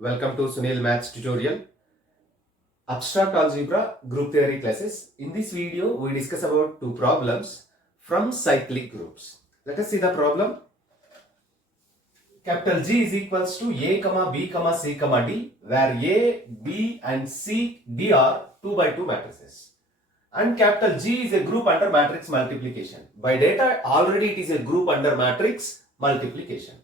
Welcome to Sunil Maths tutorial. Abstract Algebra Group Theory classes. In this video, we discuss about two problems from cyclic groups. Let us see the problem. Capital G is equals to A, B, C, D, where A, B and C, D are 2 by 2 matrices. And capital G is a group under matrix multiplication. By data, already it is a group under matrix multiplication.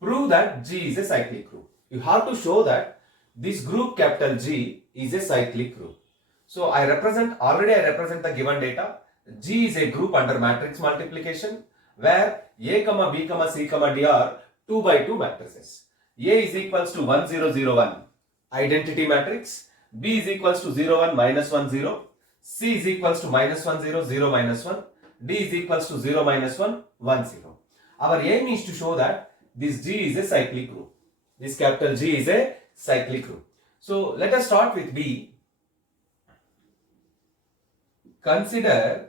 Prove that G is a cyclic group. You have to show that this group capital G is a cyclic group. So I represent the given data. G is a group under matrix multiplication where A, B, C, D are 2 by 2 matrices. A is equals to 1, 0, 0, 1, identity matrix. B is equals to 0, 1, minus 1, 0. C is equals to minus 1, 0, 0, minus 1. D is equals to 0, minus 1, 1, 0. Our aim is to show that this G is a cyclic group. This capital G is a cyclic group. So let us start with B. Consider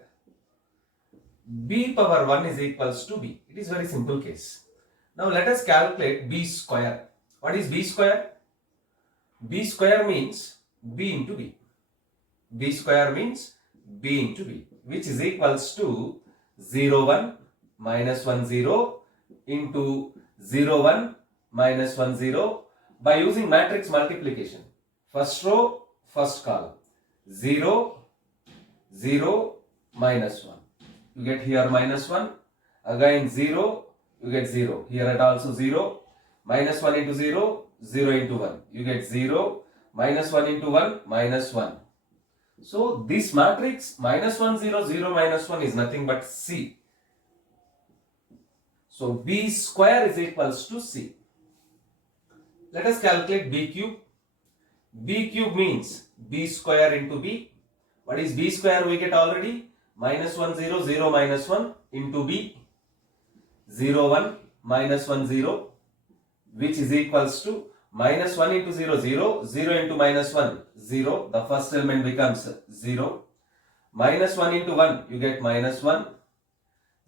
B power 1 is equals to B. It is very simple case. Now let us calculate B square. What is B square? B square means B into B. B square means B into B, which is equals to 0, 1, minus 1, 0 into 0, 1, minus 1, 0 by using matrix multiplication. First row, first column. 0, 0, minus 1. You get here minus 1. Again 0, you get 0. Here at also 0. Minus 1 into 0, 0 into 1. You get 0. Minus 1 into 1, minus 1. So this matrix minus 1, 0, 0, minus 1 is nothing but C. So B square is equals to C. Let us calculate B cube. B cube means B square into B. What is B square we get already? Minus 1, 0, 0, minus 1 into B. 0, 1, minus 1, 0, which is equals to minus 1 into 0, 0, 0 into minus 1, 0. The first element becomes 0. Minus 1 into 1, you get minus 1.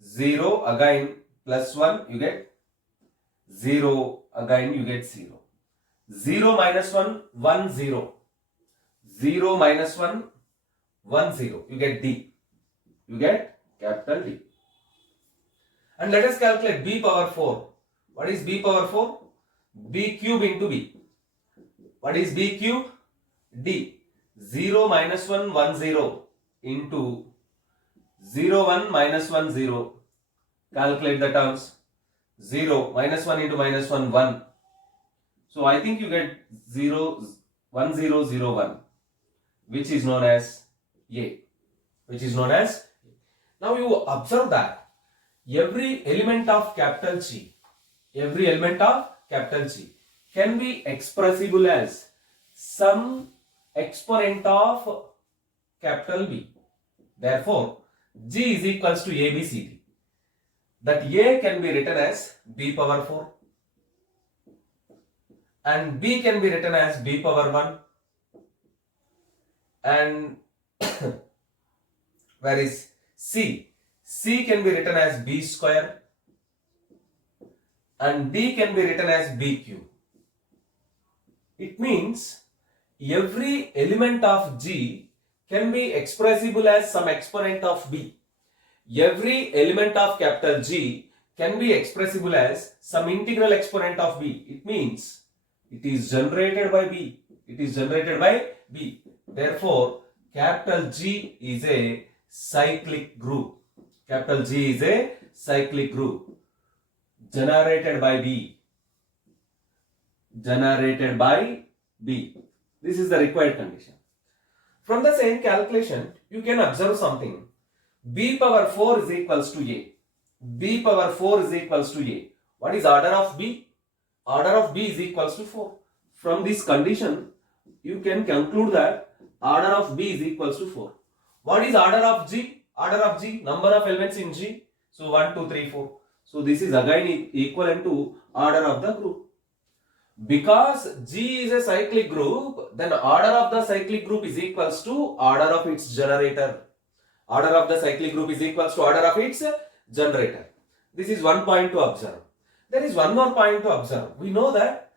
0, again plus 1, you get 0, again you get 0. 0 minus 1, 1, 0. 0 minus 1, 1, 0. You get D. You get capital D. And let us calculate B power 4. What is B power 4? B cube into B. What is B cube? D. 0 minus 1, 1, 0 into 0, 1, minus 1, 0. Calculate the terms. 0 minus 1 into minus 1, 1. So I think you get 0, 1, 0, 0, 1, which is known as A. Which is known as A. Now you observe that every element of capital G, can be expressible as some exponent of capital B. Therefore, G is equals to ABCD. That A can be written as B power 4 and B can be written as B power 1 and where is C? C can be written as B square and D can be written as B cube. It means every element of G can be expressible as some exponent of B. Every element of capital G can be expressible as some integral exponent of B. It means it is generated by B. It is generated by B. Therefore, capital G is a cyclic group. Capital G is a cyclic group generated by B. Generated by B. This is the required condition. From the same calculation, you can observe something. B power 4 is equals to A. B power 4 is equals to A. What is order of B? Order of B is equals to 4. From this condition, you can conclude that order of B is equals to 4. What is order of G? Order of G, number of elements in G. So 1, 2, 3, 4. So this is again equivalent to order of the group. Because G is a cyclic group, then order of the cyclic group is equals to order of its generator. Order of the cyclic group is equals to order of its generator. This is one point to observe. There is one more point to observe. We know that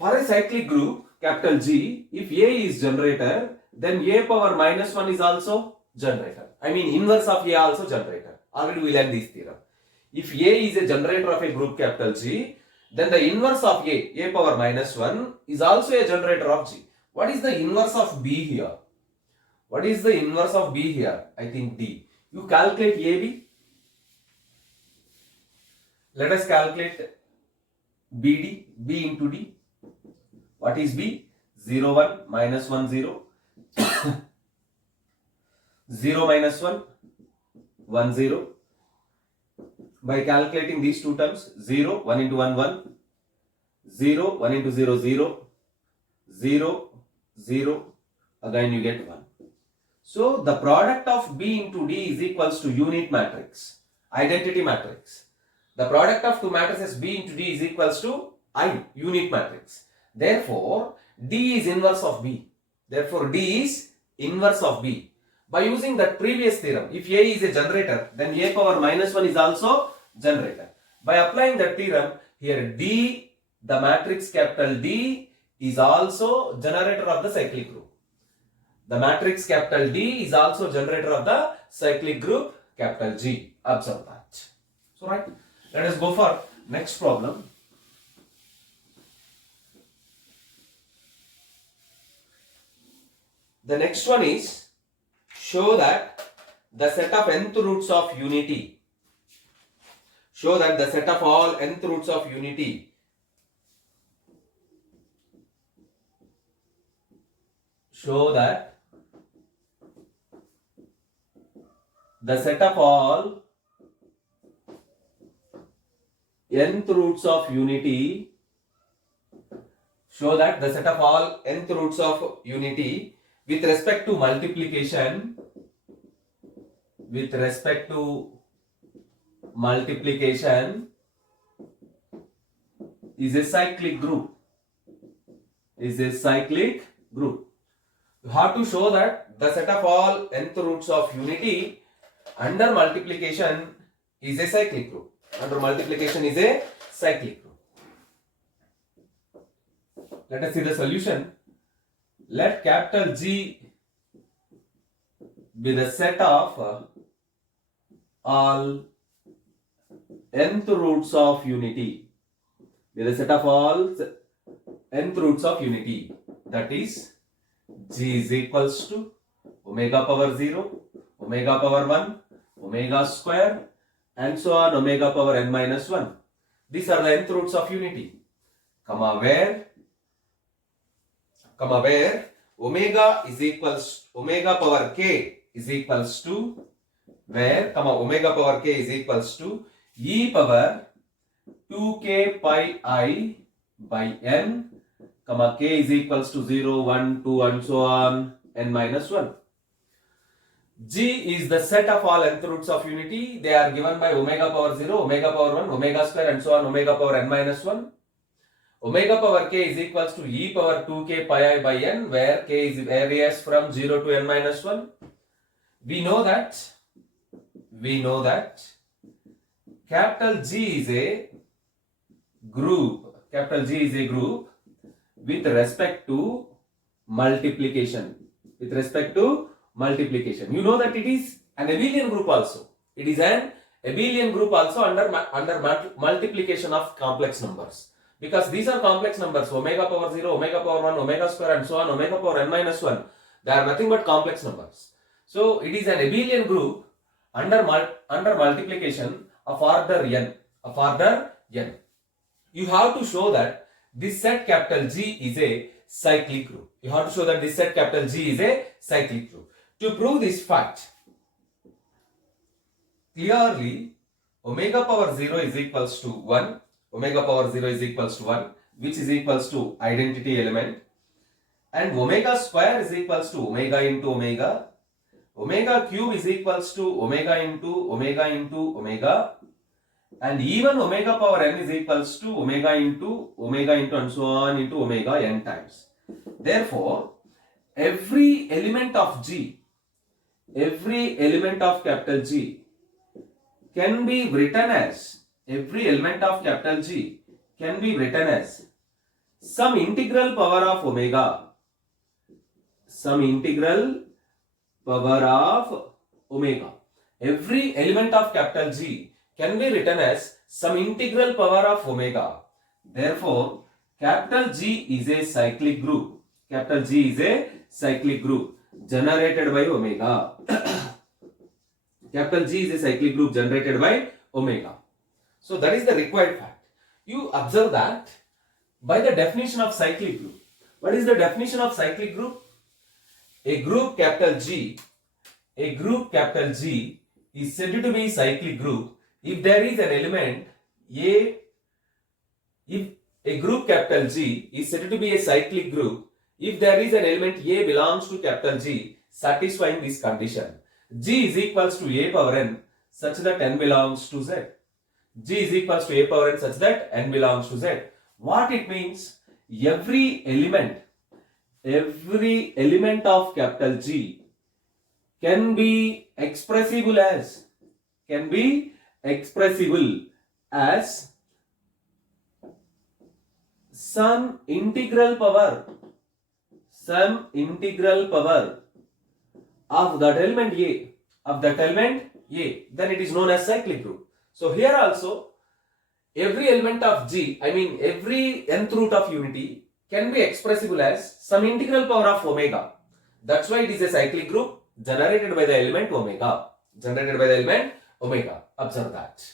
For a cyclic group, capital G, if A is generator, then A power minus 1 is also generator. I mean inverse of A also generator. Already we learned this theorem. If A is a generator of a group capital G, then the inverse of A power minus 1 is also a generator of G. What is the inverse of B here? What is the inverse of B here? I think D. You calculate AB. Let us calculate BD, B into D. What is B? 0, 1, minus 1, 0. 0 minus 1, 1, 0. By calculating these two terms, 0, 1 into 1, 1. 0, 1 into 0, 0. 0, 0. Again you get 1. So the product of B into D is equals to unit matrix, identity matrix. The product of two matrices B into D is equals to I, unit matrix. Therefore, D is inverse of B. Therefore, D is inverse of B. By using that previous theorem, if A is a generator, then A power minus 1 is also generator. By applying that theorem, here D, the matrix capital D, is also generator of the cyclic group. The matrix capital D is also generator of the cyclic group capital G. Observe that. So, right. Let us go for next problem. The next one is, show that the set of nth roots of unity. Show that the set of all nth roots of unity. Show that the set of all nth roots of unity. Show that the set of all nth roots of unity with respect to multiplication, is a cyclic group. You have to show that the set of all nth roots of unity under multiplication is a cyclic group. Let us see the solution. Let capital G be the set of all nth roots of unity. That is, G is equals to omega power 0, omega power 1, omega square, and so on, omega power n minus 1. These are the nth roots of unity. Where omega is equals, omega power k is equals to, where omega power k is equals to e power 2k pi I by n, k is equals to 0, 1, 2 and so on, n minus 1. G is the set of all nth roots of unity. They are given by omega power 0, omega power 1, omega square and so on, omega power n minus 1. Omega power k is equals to e power 2k pi I by n, where k is varies from 0 to n minus 1. We know that capital G is a group. With respect to multiplication. You know that it is an abelian group also. Under multiplication of complex numbers. Because these are complex numbers, omega power 0, omega power 1, omega square and so on, omega power n minus 1. They are nothing but complex numbers. So it is an abelian group under multiplication of order n. You have to show that this set capital G is a cyclic group. To prove this fact, clearly omega power 0 is equals to 1. Omega power 0 is equals to 1, which is equals to identity element. And omega square is equals to omega into omega. Omega cube is equals to omega into omega. And even omega power n is equals to omega into and so on into omega n times. Therefore, every element of capital G can be written as some integral power of omega, some integral power of omega. Every element of capital G can be written as some integral power of omega. Therefore, capital G is a cyclic group. Capital G is a cyclic group generated by omega. Capital G is a cyclic group generated by omega. So that is the required fact. You observe that by the definition of cyclic group. What is the definition of cyclic group? A group capital G is said to be a cyclic group if there is an element A. If a group capital G is said to be a cyclic group if there is an element A belongs to capital G satisfying this condition. G is equals to A power n such that n belongs to Z. G is equals to A power n such that n belongs to Z. What it means? Every element of capital G can be expressible as some integral power of that element A, then it is known as cyclic group. So here also every element of G, every nth root of unity can be expressible as some integral power of omega. That's why it is a cyclic group generated by the element omega. Observe that.